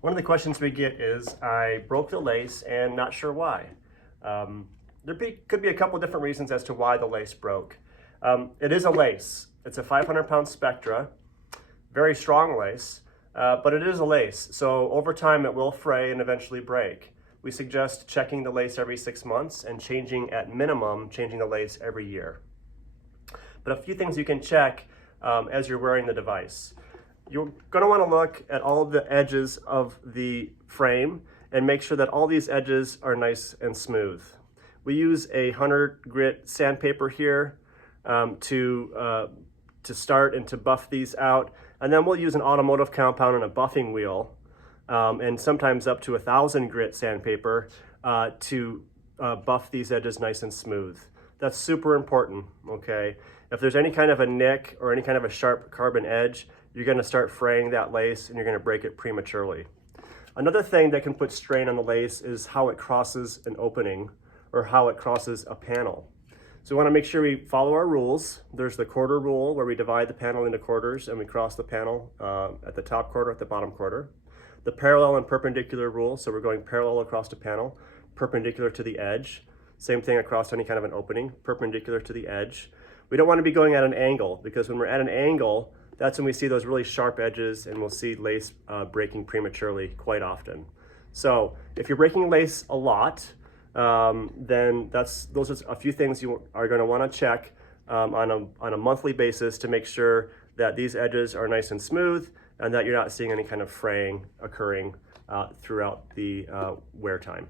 One of the questions we get is, I broke the lace and not sure why. Could be a couple different reasons as to why the lace broke. It is a lace. It's a 500-pound Spectra, very strong lace, but it is a lace. So over time it will fray and eventually break. We suggest checking the lace every 6 months and at minimum, changing the lace every year. But a few things you can check as you're wearing the device. You're going to want to look at all of the edges of the frame and make sure that all these edges are nice and smooth. We use a 100 grit sandpaper here to start and to buff these out, and then we'll use an automotive compound and a buffing wheel, and sometimes up to 1,000 grit sandpaper to buff these edges nice and smooth. That's super important, okay? If there's any kind of a nick or any kind of a sharp carbon edge, you're going to start fraying that lace and you're going to break it prematurely. Another thing that can put strain on the lace is how it crosses an opening or how it crosses a panel. So we want to make sure we follow our rules. There's the quarter rule where we divide the panel into quarters and we cross the panel at the top quarter, at the bottom quarter. The parallel and perpendicular rule, so we're going parallel across the panel, perpendicular to the edge. Same thing across any kind of an opening, perpendicular to the edge. We don't want to be going at an angle, because when we're at an angle, that's when we see those really sharp edges and we'll see lace breaking prematurely quite often. So if you're breaking lace a lot, then those are a few things you are going to want to check on a monthly basis to make sure that these edges are nice and smooth and that you're not seeing any kind of fraying occurring throughout the wear time.